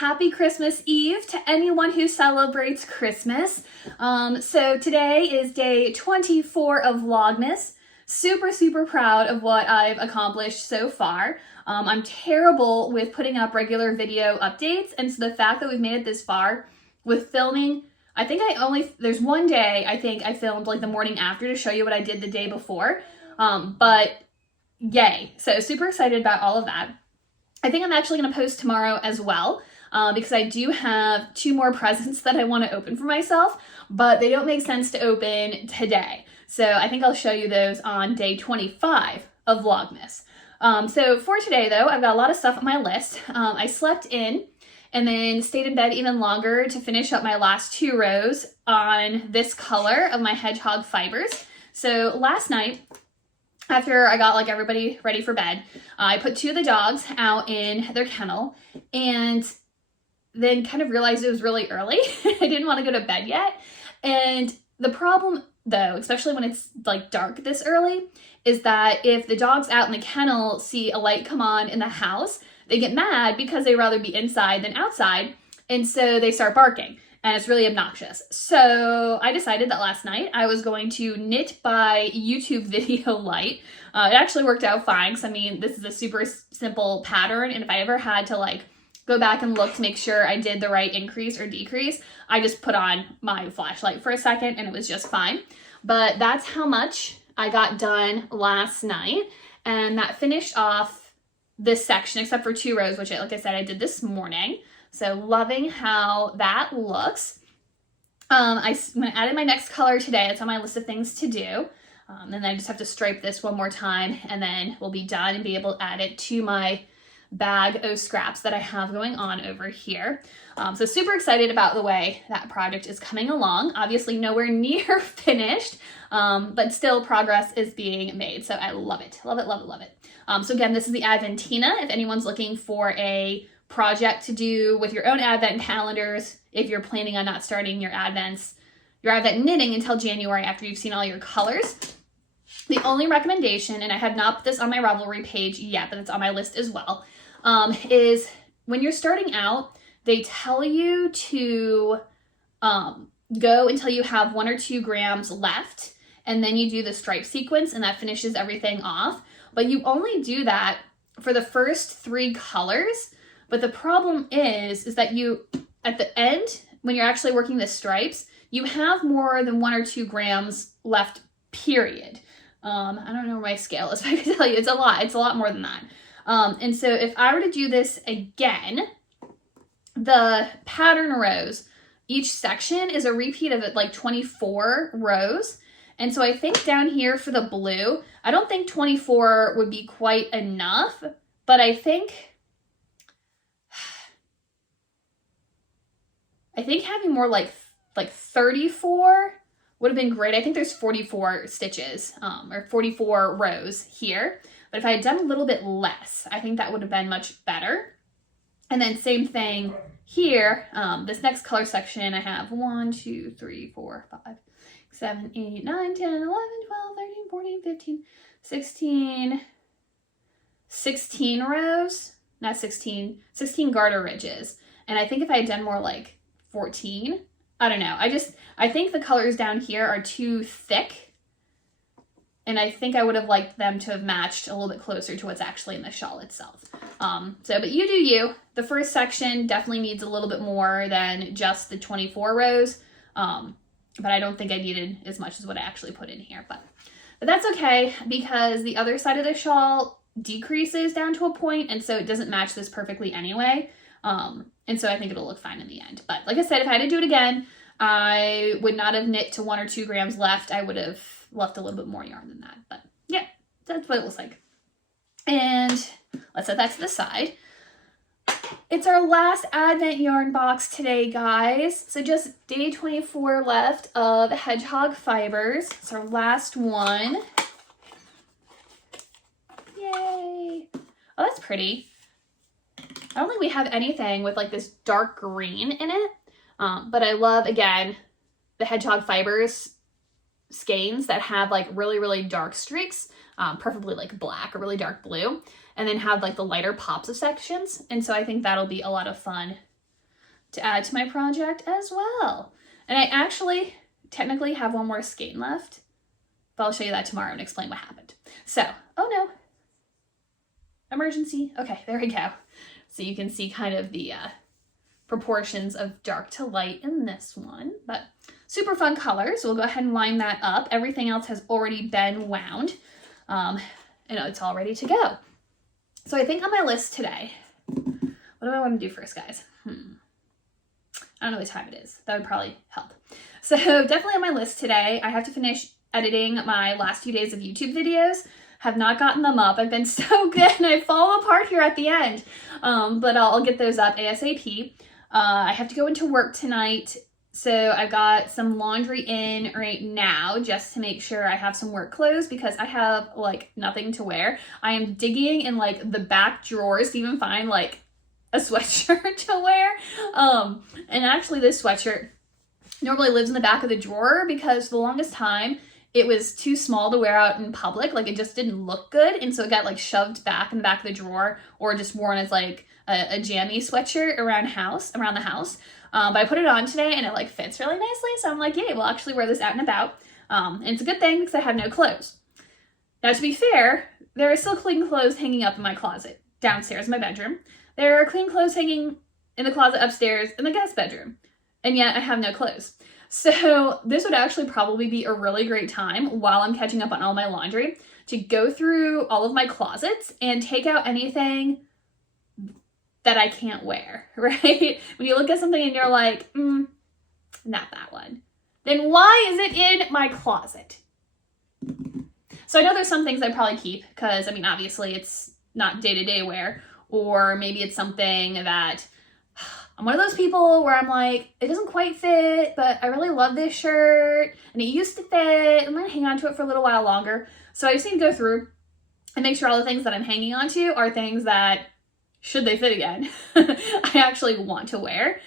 happy Christmas Eve to anyone who celebrates Christmas. So today is day 24 of Vlogmas. Super proud of what I've accomplished so far. I'm terrible with putting up regular video updates, and so the fact that we've made it this far with filming, I think there's one day I think I filmed like the morning after to show you what I did the day before, but yay. So super excited about all of that. I think I'm actually going to post tomorrow as well, because I do have 2 more presents that I want to open for myself, but they don't make sense to open today. So I think I'll show you those on day 25 of Vlogmas. So for today though, I've got a lot of stuff on my list. I slept in and then stayed in bed even longer to finish up my last 2 rows on this color of my hedgehog fibers. So last night, after I got like everybody ready for bed, I put 2 of the dogs out in their kennel and then kind of realized it was really early. I didn't want to go to bed yet. And the problem though, especially when it's like dark this early, is that if the dogs out in the kennel see a light come on in the house, they get mad because they'd rather be inside than outside. And so they start barking. And it's really obnoxious. So I decided that last night I was going to knit by YouTube video light. It actually worked out fine, because I mean, this is a super simple pattern, and if I ever had to like go back and look to make sure I did the right increase or decrease, I just put on my flashlight for a second and it was just fine. But that's how much I got done last night, and that finished off this section except for 2 rows, which like I said, I did this morning. So loving how that looks. I'm going to add in my next color today. It's on my list of things to do. And then I just have to stripe this one more time, and then we'll be done and be able to add it to my bag of scraps that I have going on over here. So super excited about the way that project is coming along. Obviously nowhere near finished, but still progress is being made. So I love it. Love it. So again, this is the Adventina. If anyone's looking for a project to do with your own advent calendars, if you're planning on not starting your advent knitting until January after you've seen all your colors. The only recommendation, and I have not put this on my Ravelry page yet, but it's on my list as well, is when you're starting out, they tell you to go until you have 1 or 2 grams left, and then you do the stripe sequence, and that finishes everything off. But you only do that for the first 3 colors. But the problem is that you, at the end, when you're actually working the stripes, you have more than 1 or 2 grams left, period. I don't know where my scale is, but I can tell you it's a lot. It's a lot more than that. And so if I were to do this again, the pattern rows, each section is a repeat of it, like 24 rows. And so I think down here for the blue, I don't think 24 would be quite enough, but I think having more like 34 would have been great. I think there's 44 stitches, or 44 rows here. But if I had done a little bit less, I think that would have been much better. And then same thing here. This next color section, I have 1, 2, 3, 4, 5, 7, 8, 9, 10, 11, 12, 13, 14, 15, 16 rows, not 16 garter ridges. And I think if I had done more like 14, I don't know. I think the colors down here are too thick, and I think I would have liked them to have matched a little bit closer to what's actually in the shawl itself. But you do you. The first section definitely needs a little bit more than just the 24 rows, but I don't think I needed as much as what I actually put in here. But that's okay, because the other side of the shawl decreases down to a point, and so it doesn't match this perfectly anyway. And so I think it'll look fine in the end. But like I said, if I had to do it again, I would not have knit to 1 or 2 grams left. I would have left a little bit more yarn than that. But yeah, that's what it looks like. And let's set that to the side. It's our last Advent yarn box today, guys. So just day 24 left of hedgehog fibers. It's our last one. Yay. Oh, that's pretty. I don't think we have anything with like this dark green in it, but I love, again, the hedgehog fibers skeins that have like really dark streaks, preferably like black or really dark blue, and then have like the lighter pops of sections. And so I think that'll be a lot of fun to add to my project as well. And I actually technically have one more skein left, but I'll show you that tomorrow and explain what happened. So, oh no, emergency. Okay, there we go. So you can see kind of the proportions of dark to light in this one, but super fun color. So we'll go ahead and line that up. Everything else has already been wound, and it's all ready to go. So I think on my list today, what do I want to do first, guys? I don't know what time it is. That would probably help. So definitely on my list today, I have to finish editing my last few days of YouTube videos. Have not gotten them up. I've been so good and I fall apart here at the end. But I'll get those up ASAP. I have to go into work tonight. So I've got some laundry in right now just to make sure I have some work clothes because I have like nothing to wear. I am digging in like the back drawers to even find like a sweatshirt to wear. And actually this sweatshirt normally lives in the back of the drawer because for the longest time it was too small to wear out in public. Like it just didn't look good. And so it got like shoved back in the back of the drawer or just worn as like a jammy sweatshirt around the house. But I put it on today and it like fits really nicely. So I'm like, yay, we'll actually wear this out and about. And it's a good thing because I have no clothes. Now to be fair, there are still clean clothes hanging up in my closet downstairs in my bedroom. There are clean clothes hanging in the closet upstairs in the guest bedroom. And yet I have no clothes. So this would actually probably be a really great time while I'm catching up on all my laundry to go through all of my closets and take out anything that I can't wear, right? When you look at something and you're like, not that one, then why is it in my closet? So I know there's some things I probably keep because, I mean, obviously it's not day-to-day wear, or maybe it's something that I'm one of those people where I'm like, it doesn't quite fit, but I really love this shirt and it used to fit. I'm gonna hang on to it for a little while longer. So I just need to go through and make sure all the things that I'm hanging on to are things that, should they fit again, I actually want to wear.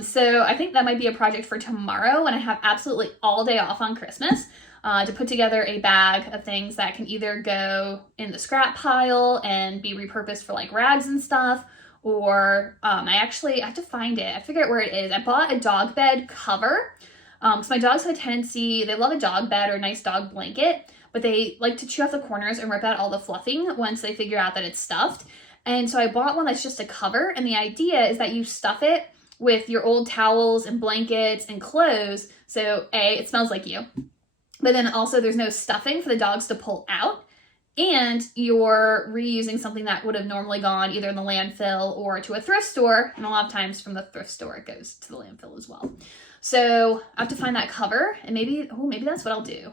So I think that might be a project for tomorrow when I have absolutely all day off on Christmas to put together a bag of things that can either go in the scrap pile and be repurposed for like rags and stuff, or I have to find it. I figure out where it is. I bought a dog bed cover because my dogs have a tendency, they love a dog bed or a nice dog blanket, but they like to chew off the corners and rip out all the fluffing once they figure out that it's stuffed. And so I bought one that's just a cover, and the idea is that you stuff it with your old towels and blankets and clothes. So A, it smells like you, but then also there's no stuffing for the dogs to pull out, and you're reusing something that would have normally gone either in the landfill or to a thrift store, and a lot of times from the thrift store it goes to the landfill as well. So I have to find that cover, and maybe that's what I'll do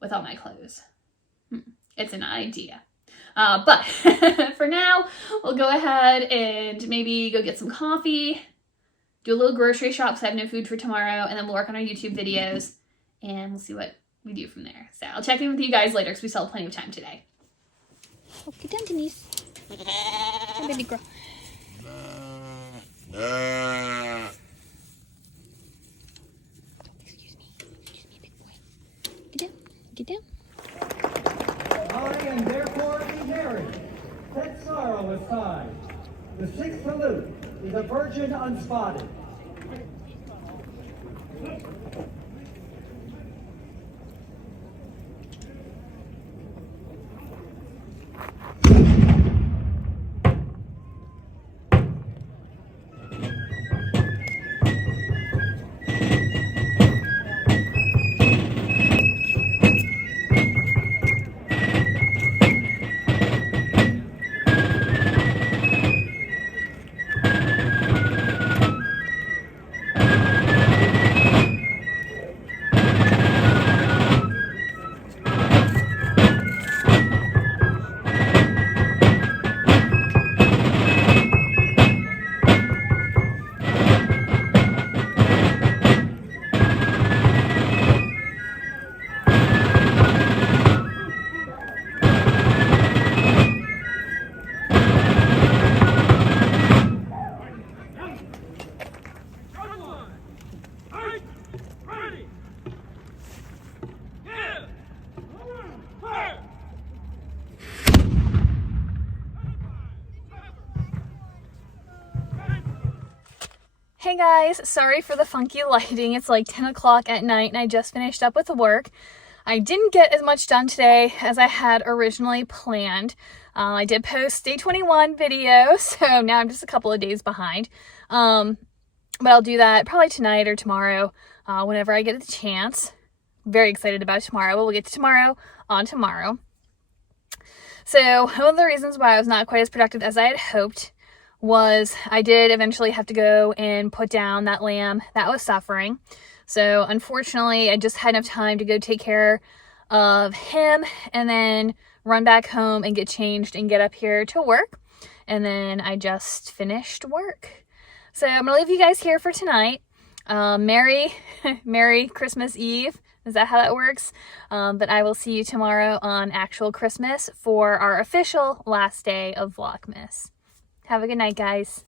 with all my clothes. It's an idea. But for now, we'll go ahead and maybe go get some coffee, do a little grocery shop because I have no food for tomorrow, and then we'll work on our YouTube videos, and we'll see what we do from there. So I'll check in with you guys later because we still have plenty of time today. Oh, get down, Denise. Hi, baby girl. Excuse me, big boy. Get down. I am therefore inherit that sorrow aside. The sixth salute is a virgin unspotted. Hey guys, sorry for the funky lighting. It's like 10 o'clock at night and I just finished up with work. I didn't get as much done today as I had originally planned. I did post day 21 video, so now I'm just a couple of days behind. But I'll do that probably tonight or tomorrow, whenever I get the chance. Very excited about tomorrow, but we'll get to tomorrow on tomorrow. So one of the reasons why I was not quite as productive as I had hoped was I did eventually have to go and put down that lamb that was suffering. So unfortunately, I just had enough time to go take care of him and then run back home and get changed and get up here to work. And then I just finished work. So I'm gonna leave you guys here for tonight. Merry Christmas Eve. Is that how that works? But I will see you tomorrow on actual Christmas for our official last day of Vlogmas. Have a good night, guys.